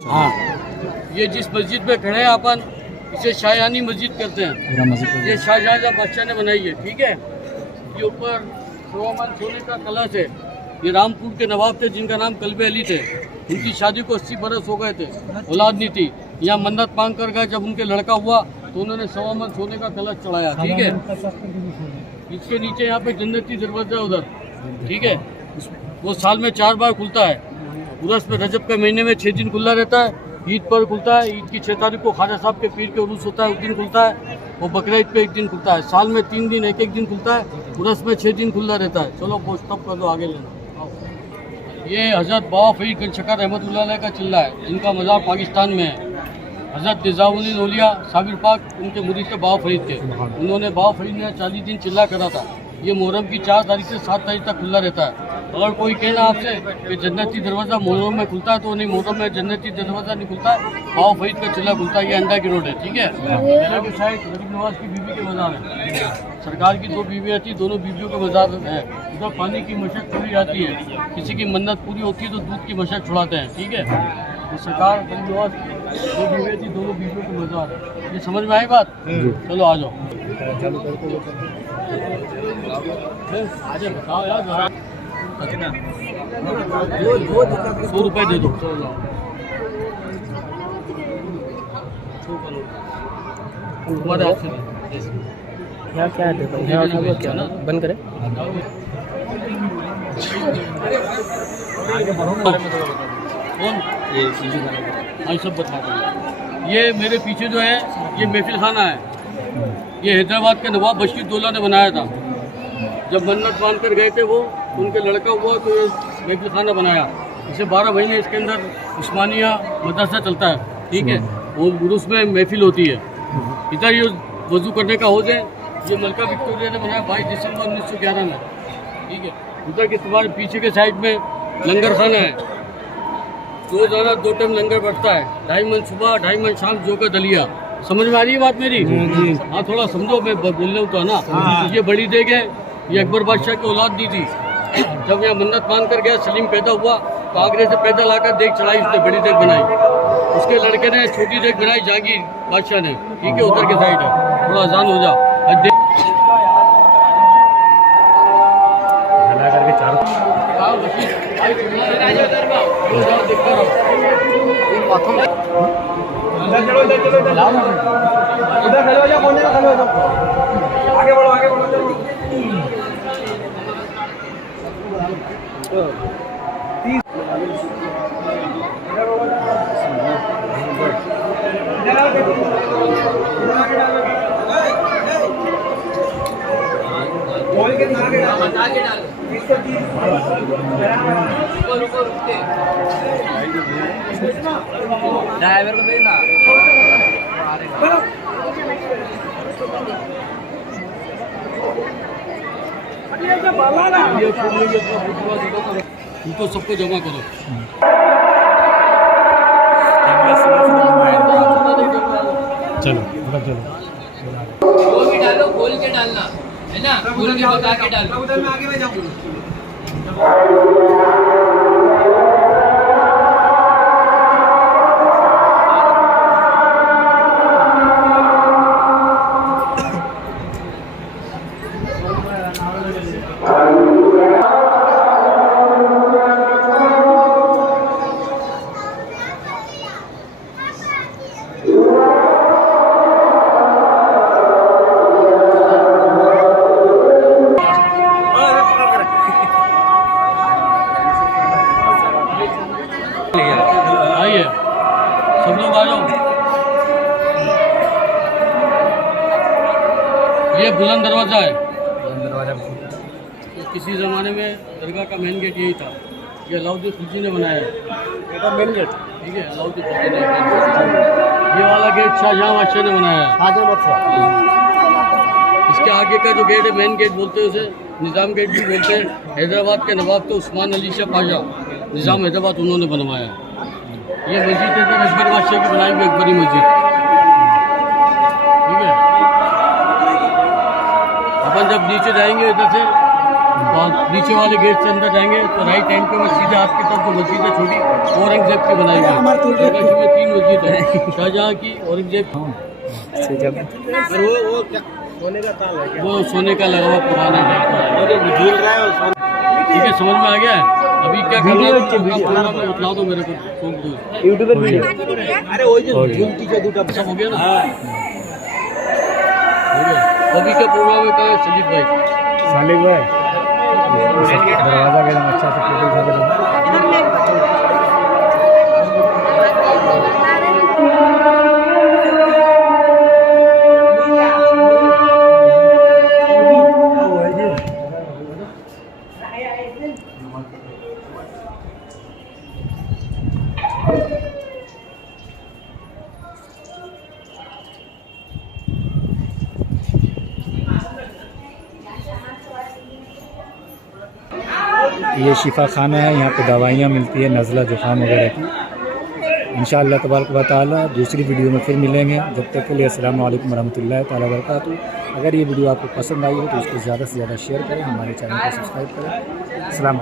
हाँ, ये जिस मस्जिद में खड़े हैं अपन, इसे शाहजहानी मस्जिद कहते हैं। ये शाहजहां बादशाह ने बनाई है, ठीक है। ये ऊपर सोमन सोने का कलश है। ये रामपुर के नवाब थे जिनका नाम कल्बे अली थे। उनकी शादी को 80 बरस हो गए थे, औलाद नहीं थी। यहाँ मन्नत मांग कर गए, जब उनके लड़का हुआ तो उन्होंने 1.25 मन सोने का कलश चढ़ाया, ठीक है। इसके नीचे यहाँ पे जन्नती दरवाजा उधर, ठीक है। वो साल में 4 बार खुलता है। उर्स में रजब के महीने में 6 दिन खुला रहता है। ईद पर खुलता है। ईद की 6 तारीख को ख्वाजा साहब के पीर के उर्स होता है, उस दिन खुलता है। वो बकरा ईद पे 1 दिन खुलता है। साल में 3 दिन एक दिन खुलता है। उर्स में 6 दिन खुला रहता है। चलो वो स्टॉप कर दो, आगे लेना। ये हज़रत बाबा फरीद गंजशकर रहमतुल्लाह अलैह का चिल्ला है, जिनका मज़ार पाकिस्तान में है। हज़रत निज़ामुद्दीन औलिया साबिर पाक उनके मुरीद के बाबा फरीद थे। उन्होंने बाबा फरीद ने 40 दिन चिल्ला करा था। ये मुहर्रम की 4 तारीख से 7 तारीख तक खुला रहता है। अगर कोई कहना आपसे कि जन्नती दरवाज़ा मुहर्रम में खुलता है, तो नहीं, मुहर्रम में जन्नती दरवाज़ा नहीं खुलता है, बाबा फरीद का चिल्ला खुलता है। ये अंडा की रोड है, ठीक है। के साइड गरीब नवाज की बीवी के मज़ार है। सरकार की 2 बीवियाँ थी, दोनों बीवियों के मज़ार है। उधर पानी की मशक छोड़ी जाती है। किसी की मन्नत पूरी होती है तो दूध की मशक छुड़ाते हैं, ठीक है। तो सरकार गरीब नवाज 2 बीवियाँ थी, दोनों बीवियों के मज़ार है। ये समझ में आई बात? चलो आ जाओ। बताओ यार, 100 रुपये दे दो। तुम्हारे हाथ से यहाँ क्या है? देखो यहाँ क्या ना बंद करें। कौन? ये सब बता दो। ये मेरे पीछे जो है, ये महफिल खाना है। ये हैदराबाद के नवाब बशीरुद्दौला ने बनाया था। जब मन्नत मान कर गए थे वो, उनके लड़का हुआ तो ये महफिल खाना बनाया। इसे 12 महीने इसके अंदर उस्मानिया मदरसा चलता है, ठीक है। वो उर्स में महफिल होती है। इधर ये वजू करने का हौज है। ये मलका विक्टोरिया ने बनाया 22 दिसंबर 1911 में, ठीक है। उधर के तुम्हारे पीछे के साइड में लंगर खाना है। रोजाना 2 टाइम लंगर बढ़ता है, 2.5 मन सुबह, 2.5 मन शाम, जो का दलिया। समझ में आ रही है बात मेरी? हाँ, थोड़ा समझो, मैं बोल रहा हूँ तो ना। ये बड़ी देग है, ये अकबर बादशाह की औलाद दी थी। जब यहाँ मन्नत मान कर गया, सलीम पैदा हुआ तो आगरे से पैदल आकर देग चढ़ाई, उसने बड़ी देग बनाई। उसके लड़के ने छोटी देग बनाई, जहांगीर बादशाह ने, ठीक है। उधर के साइड है, थोड़ा आसान हो जा। आगे बढ़ो, आगे बढ़ो। ड्राइवर को देना। उनको सबको जमा करो। चलो चलो, खोल के डालो, खोल के डालना है ना, खोल के बता के डालो। आगे में जाऊँ। आइए सब लोग आ जाओ। ये बुलंद दरवाज़ा है। किसी ज़माने में दरगाह का मेन गेट यही था। ये अलाउद्दीन खिलजी ने बनाया है, मेन गेट, ठीक है। अलाउद्दीन खिलजी ने। ये वाला गेट शाहजहां बादशाह ने बनाया है। इसके आगे का जो गेट है, मेन गेट बोलते हैं उसे, निज़ाम गेट भी बोलते हैं। हैदराबाद के नवाब तो उस्मान अली शाह पाशा, निज़ाम हैदराबाद, उन्होंने बनवाया है। ये मस्जिद है अकबर बादशाह की बनाई हुई अकबरी मस्जिद, ठीक है। अपन जब नीचे जाएंगे इधर से, और नीचे वाले गेट से अंदर जाएंगे तो राइट हैंड पे सीधे हाथ की तरफ जो मस्जिद है छोटी, औरंगजेब की बनाई हुई है। शाहजहाँ की औरंगजेब ठीक है वो सोने का लगा हुआ पुराना टाइप का झूल रहा है। ठीक है, समझ में आ गया है। अभी क्या करना है, प्रोग्राम में उतला दो मेरे को, फोन दो। यूट्यूबर वीडियो अरे वही जो झूलती जादू का सब हो गया ना। हो गया। अभी क्या प्रोग्राम है, कहाँ है संजीत भाई? सालिक भाई दरवाजा के अच्छा से फोटो खींच रहे ये शिफा खाना है, यहाँ पे दवाइयाँ मिलती है नज़ला जुकाम वगैरह की। इंशाअल्लाह तबारक व तआला दूसरी वीडियो में फिर मिलेंगे। जब तक के लिए अस्सलाम वालेकुम रहमतुल्लाहि तआला व बरकातहू। अगर ये वीडियो आपको पसंद आई हो तो इसको ज़्यादा से ज़्यादा शेयर करें, हमारे चैनल को सब्सक्राइब करें। अस्सलाम।